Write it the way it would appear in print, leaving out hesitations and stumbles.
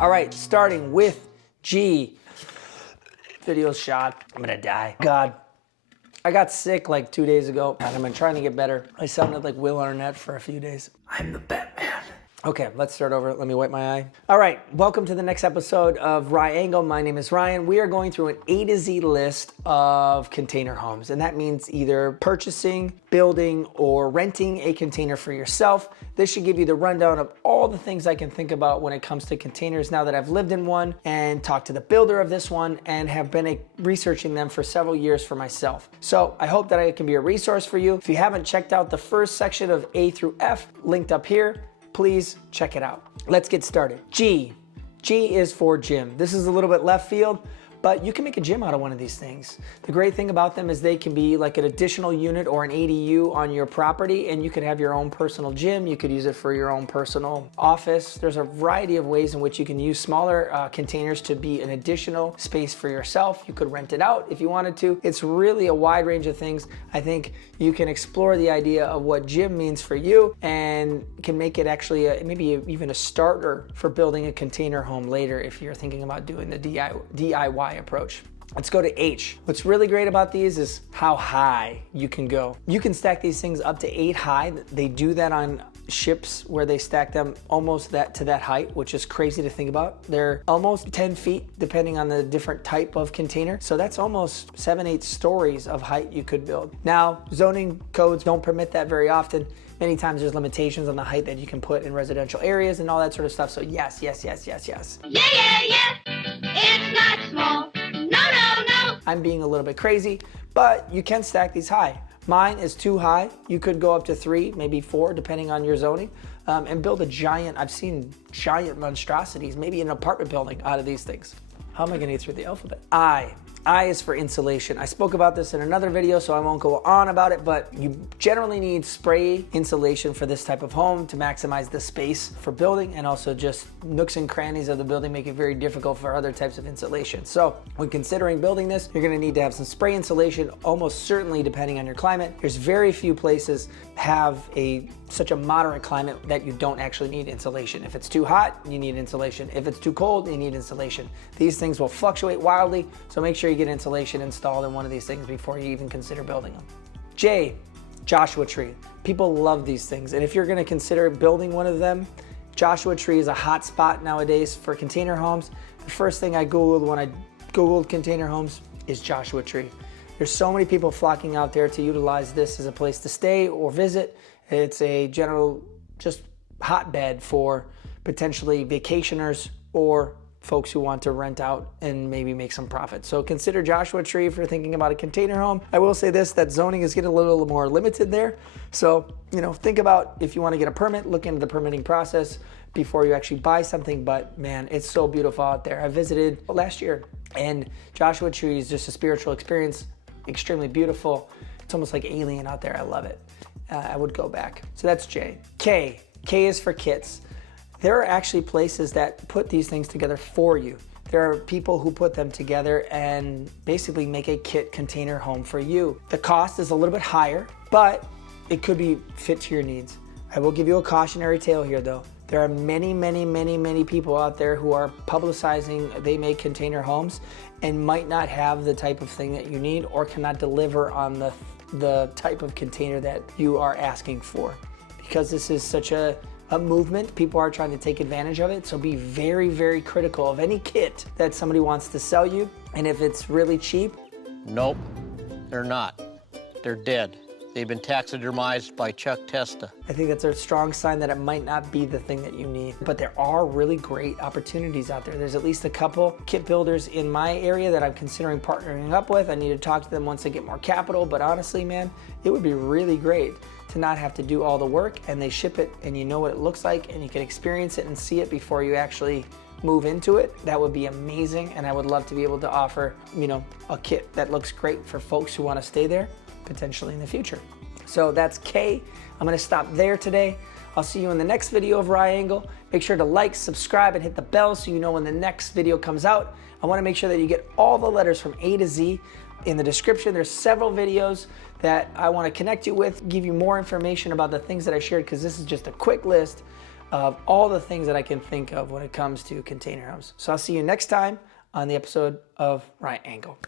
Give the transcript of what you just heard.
All right, starting with G. Video's shot. I'm gonna die. God. I got sick like 2 days ago, and I've been trying to get better. I sounded like Will Arnett for a few days. I'm the Batman. Okay, let's start over. Let me wipe my eye. All right, welcome to the next episode of Ryangle. My name is Ryan. We are going through an A to Z list of container homes, and that means either purchasing, building, or renting a container for yourself. This should give you the rundown of all the things I can think about when it comes to containers now that I've lived in one and talked to the builder of this one and have been researching them for several years for myself. So I hope that I can be a resource for you. If you haven't checked out the first section of A through F, linked up here, please check it out. Let's get started. G. G is for gym. This is a little bit left field, but you can make a gym out of one of these things. The great thing about them is they can be like an additional unit or an ADU on your property, and you could have your own personal gym. You could use it for your own personal office. There's a variety of ways in which you can use smaller containers to be an additional space for yourself. You could rent it out if you wanted to. It's really a wide range of things. I think you can explore the idea of what gym means for you and can make it actually maybe even a starter for building a container home later if you're thinking about doing the DIY approach. Let's go to H. What's really great about these is how high you can go. You can stack these things up to 8 high. They do that on ships where they stack them almost to that height, which is crazy to think about. They're almost 10 feet depending on the different type of container. So that's almost 7-8 stories of height you could build. Now, zoning codes don't permit that very often. Many times there's limitations on the height that you can put in residential areas and all that sort of stuff. So yes, yes, yes, yes, yes. Yeah, yeah, yeah. It's not small. No, no, no. I'm being a little bit crazy, but you can stack these high. Mine is 2 high. You could go up to 3, maybe 4, depending on your zoning, and build a giant, I've seen giant monstrosities, maybe an apartment building out of these things. How am I gonna get through the alphabet? I. I is for insulation. I spoke about this in another video, so I won't go on about it, but you generally need spray insulation for this type of home to maximize the space for building, and also just nooks and crannies of the building make it very difficult for other types of insulation. So when considering building this, you're gonna need to have some spray insulation, almost certainly depending on your climate. There's very few places have such a moderate climate that you don't actually need insulation. If it's too hot, you need insulation. If it's too cold, you need insulation. These things will fluctuate wildly, so make sure you get insulation installed in one of these things before you even consider building them. J, Joshua Tree. People love these things, and if you're gonna consider building one of them, Joshua Tree is a hot spot nowadays for container homes. The first thing I Googled when I Googled container homes is Joshua Tree. There's so many people flocking out there to utilize this as a place to stay or visit. It's a general just hotbed for potentially vacationers or folks who want to rent out and maybe make some profit. So consider Joshua Tree if you're thinking about a container home. I will say this, that zoning is getting a little more limited there. So, think about if you want to get a permit, look into the permitting process before you actually buy something. But man, it's so beautiful out there. I visited last year, and Joshua Tree is just a spiritual experience, extremely beautiful. It's almost like alien out there. I love it. I would go back. So that's J. K. K is for kits. There are actually places that put these things together for you. There are people who put them together and basically make a kit container home for you. The cost is a little bit higher, but it could be fit to your needs. I will give you a cautionary tale here though. There are many, many, many, many people out there who are publicizing they make container homes and might not have the type of thing that you need or cannot deliver on the type of container that you are asking for. Because this is such a movement, people are trying to take advantage of it. So be very, very critical of any kit that somebody wants to sell you. And if it's really cheap. Nope, they're not. They're dead. They've been taxidermized by Chuck Testa. I think that's a strong sign that it might not be the thing that you need. But there are really great opportunities out there. There's at least a couple kit builders in my area that I'm considering partnering up with. I need to talk to them once I get more capital. But honestly, man, it would be really great to not have to do all the work, and they ship it and you know what it looks like and you can experience it and see it before you actually move into it. That would be amazing, and I would love to be able to offer, a kit that looks great for folks who want to stay there potentially in the future. So that's K. I'm gonna stop there today. I'll see you in the next video of Ryangle. Make sure to like, subscribe, and hit the bell so you know when the next video comes out. I wanna make sure that you get all the letters from A to Z. In the description, there's several videos that I wanna connect you with, give you more information about the things that I shared, because this is just a quick list of all the things that I can think of when it comes to container homes. So I'll see you next time on the episode of Right Angle.